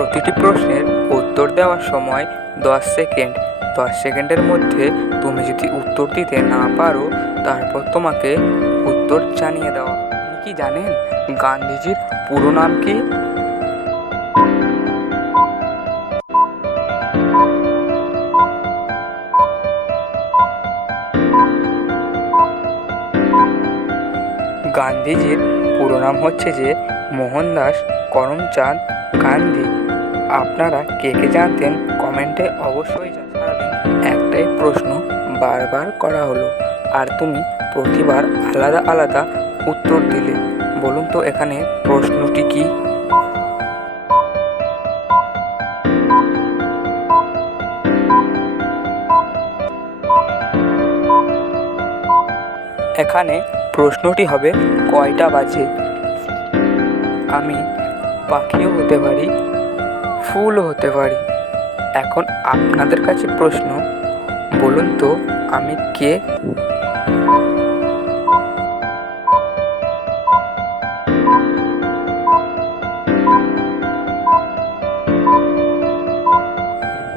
প্রতিটি প্রশ্নের উত্তর দেওয়ার সময় 10 সেকেন্ড। 10 সেকেন্ডের মধ্যে তুমি যদি উত্তর দিতে না পারো, তারপর তোমাকে উত্তর জানিয়ে দেওয়া হবে। আপনি কি জানেন গান্ধীজির পুরো নাম কি? গান্ধীজির পুরো নাম হচ্ছে যে মোহনদাস করমচাঁদ গান্ধী। আপনারা কে কে জানতেন কমেন্টে অবশ্যই সারাদিন একটাই প্রশ্ন বারবার করা হলো, আর তুমি প্রতিবার আলাদা আলাদা উত্তর দিলে। বলুন তো এখানে প্রশ্নটি কি? এখানে প্রশ্নটি হবে কয়টা বাজে। আমি পাখিও হতে পারি, ফুলও হতে পারি। এখন আপনাদের কাছে প্রশ্ন, বলুন তো আমি কে?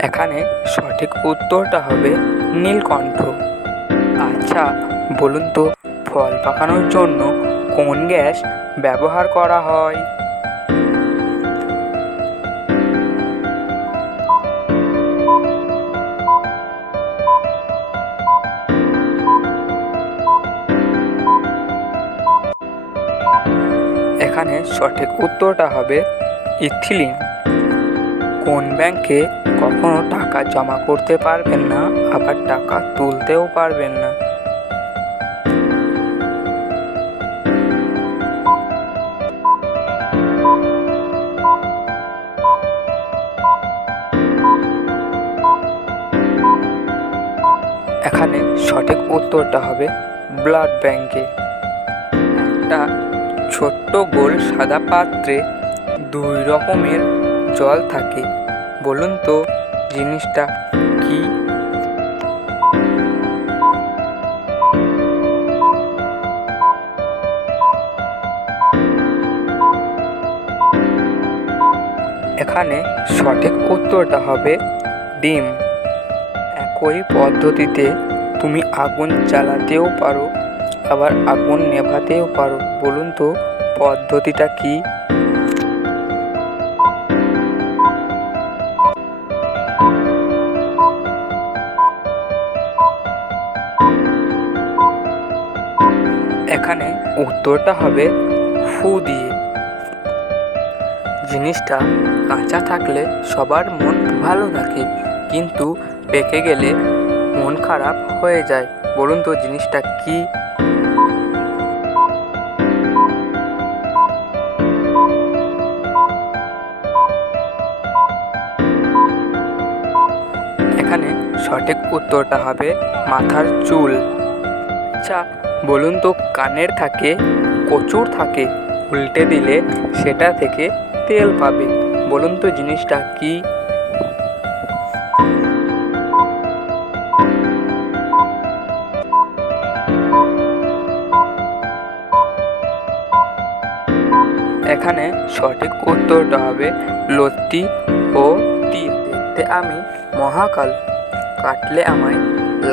এখানে সঠিক উত্তরটা হবে নীলকণ্ঠ। আচ্ছা বলুন তো ফল পাকানোর জন্য কোন গ্যাস ব্যবহার করা হয়? এখানে সঠিক উত্তরটা হবে ইথিলিন। কোন ব্যাংকে কখনো টাকা জমা করতে পারবেন না, আবার টাকা তুলতেও পারবেন না? এখানে সঠিক উত্তরটা হবে ব্লাড ব্যাংকে। একটা ছোট্ট গোল সাদা পাত্রে 2 রকমের জল থাকে। বলুন তো জিনিসটা কি? এখানে সঠিক উত্তরটা হবে ডিম। একই পদ্ধতিতে তুমি আগুন জ্বালাতেও পারো, আবার আগুন নেভাতেও পারো। বলুন তো পদ্ধতিটা কি? এখানে উত্তরটা হবে ফু দিয়ে। জিনিসটা কাঁচা থাকলে সবার মন ভালো থাকে, কিন্তু পেকে গেলে মন খারাপ হয়ে যায়। বলুন তো জিনিসটা কি? এখানে সঠিক উত্তরটা হবে মাথার চুল। আচ্ছা বলুন তো কানের থাকে কচুর থাকে, উল্টে দিলে সেটা থেকে তেল পাবে। বলুন তো জিনিসটা কি? এখানে সঠিক উত্তরটা হবে লতি ও তিল। দেখতে আমি মহাকাল, কাটলে আমায়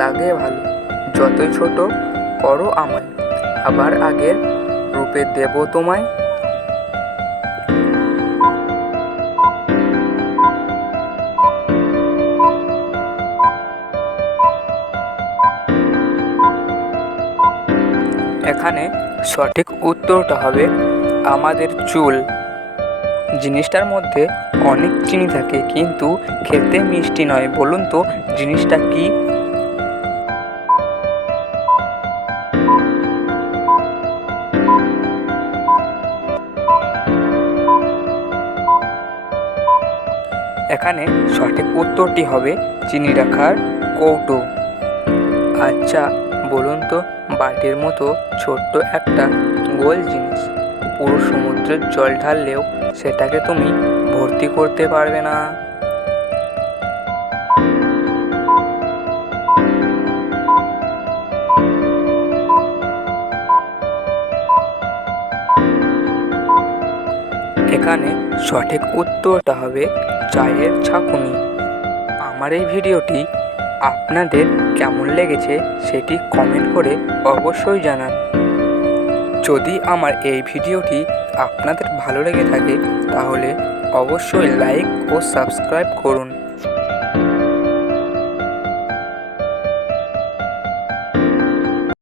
লাগে ভালো। যতই ছোট করো আমায়, আবার আগের রূপে দেব তোমায়। এখানে সঠিক উত্তরটা হবে আমাদের চুল। জিনিসটার মধ্যে অনেক চিনি থাকে, কিন্তু খেতে মিষ্টি নয়। বলুন তো জিনিসটা কি? এখানে সঠিক উত্তরটি হবে চিনি রাখার কৌটো। আচ্ছা বলুন তো বাটির মতো ছোট্ট একটা গোল জিনিস, পুরো সমুদ্রের জল ঢাললেও সেটাকে তুমি ভর্তি করতে পারবে না। এখানে সঠিক উত্তরটা হবে চায়ের ছাঁকুনি। আমার এই ভিডিওটি আপনাদের কেমন লেগেছে সেটি কমেন্ট করে অবশ্যই জানান। যদি আমার এই ভিডিওটি আপনাদের ভালো লেগে থাকে তাহলে অবশ্যই লাইক ও সাবস্ক্রাইব করুন।